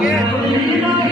你。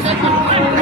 はい。